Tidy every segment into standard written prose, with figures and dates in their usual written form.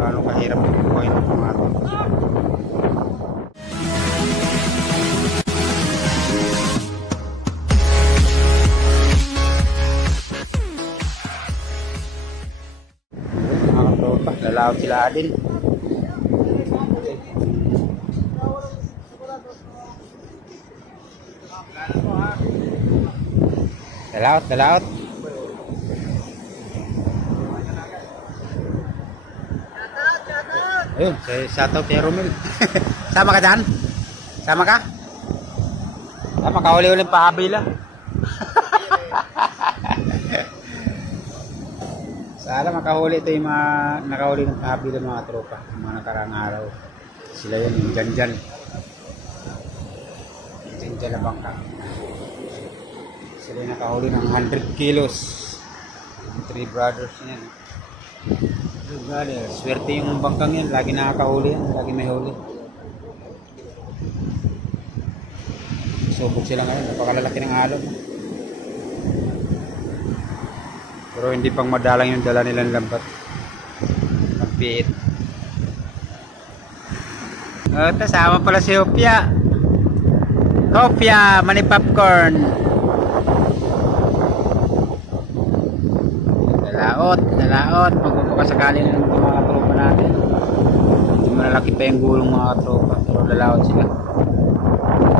gaano kahirap buhay ng mga ito. Mga tropa, lalaot sila Adil. Dalaot. Ayun, shoutout kay Romel. Sama ka dyan? Sama ka? Makahuli-uling pahabila. Sana makahuli ito yung mga nakahuli ng pahabila mga tropa. Yung mga nakarang araw. Sila yun, yung dyan. Yung dyan na bangka. Sila yung nakahuli ng 100 kilos. Yung 3 brothers yan. Swerte yung bangkang yan, lagi nakakahuli yan, lagi may huli. Subok sila ngayon, napakalalaki ng alon. Pero hindi pang madalang yung dala nilang lambat. Magpiit. Kasama pala si Hopia. Hopia, mani popcorn. Dalaot. Magpapakasakali na ng mga tropa natin. Medyo malalaki pa yung gulong mga tropa. Pero dalaot sila.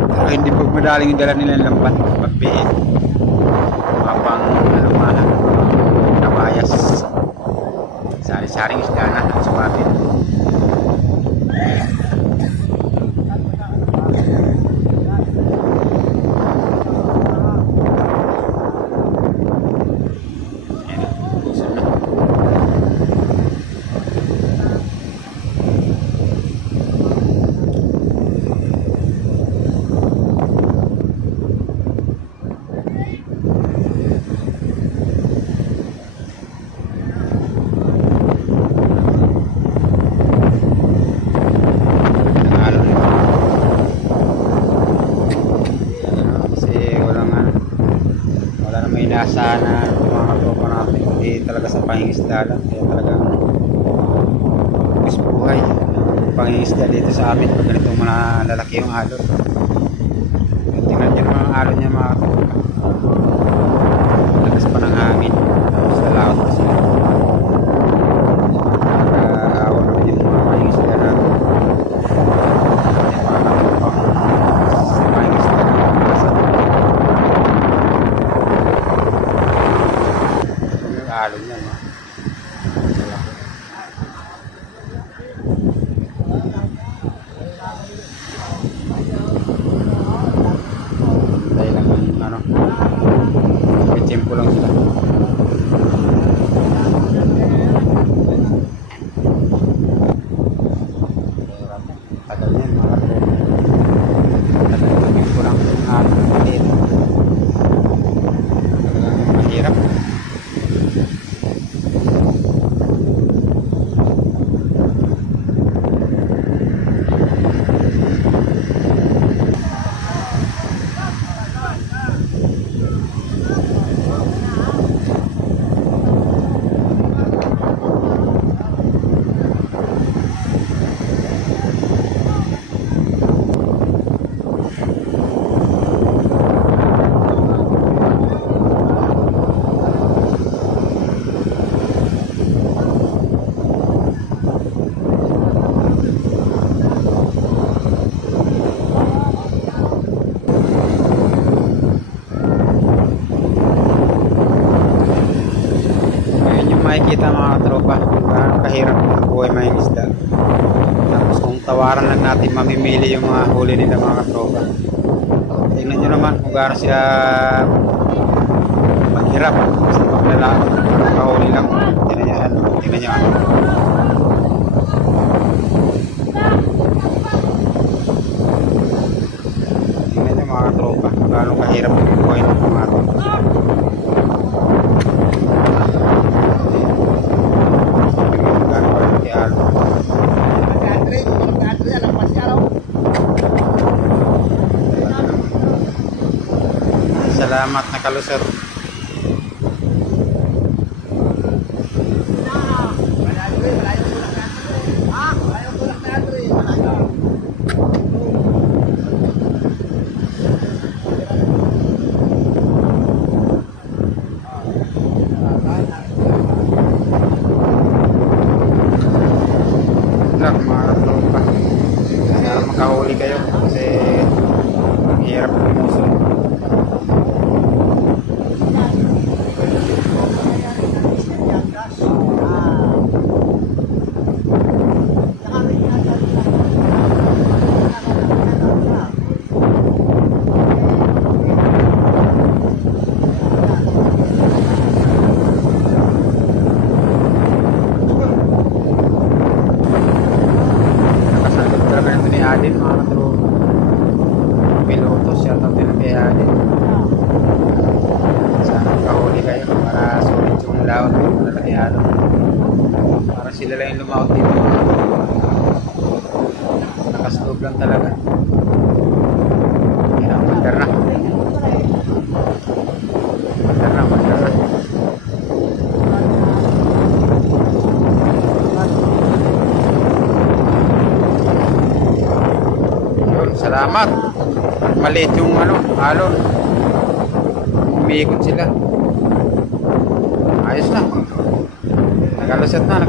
Pero hindi pag madaling yung dala nilang lambat. Magpiit. Mapang alumahan. Kabayas. Sari-saring isda na. Sumatin. Sana mga tropa natin hindi talaga sa pangingisda lang, kaya talagang buhay pangingisda dito sa amin pag ganitong mga lalaki yung alon. Tingnan nyo naman ang alon niya mga tropa, lakas pa ng hangin, tapos nalaot pa sila. Nakaawa naman yung mga pangingisda natin, mga tropa sa pangingisda natin. Alon yan, no? Dahil lang may tempo lang sila. Tagal yan mga tropa. Tagal yung tempo lang alon maliit. Mahirap. Makikita mga tropa, kahirap buhay may isda. Tapos kung tawaran lang natin mamimili yung mga huli nila mga tropa. Tingnan nyo naman kung gaano sila maghirap sa paglalaro, nakahuli lang. Tingnan nyo ano. Tingnan nyo mga tropa, kung gaano kahirap buhay ng mga tropa. Salamat na kalusot. lumawag dito. Nakaslog lang talaga. Kaya mandar na. Mandar na. Yun, salamat. At maliit yung alon. Umiikot sila. Ayos na. Nakalusot na.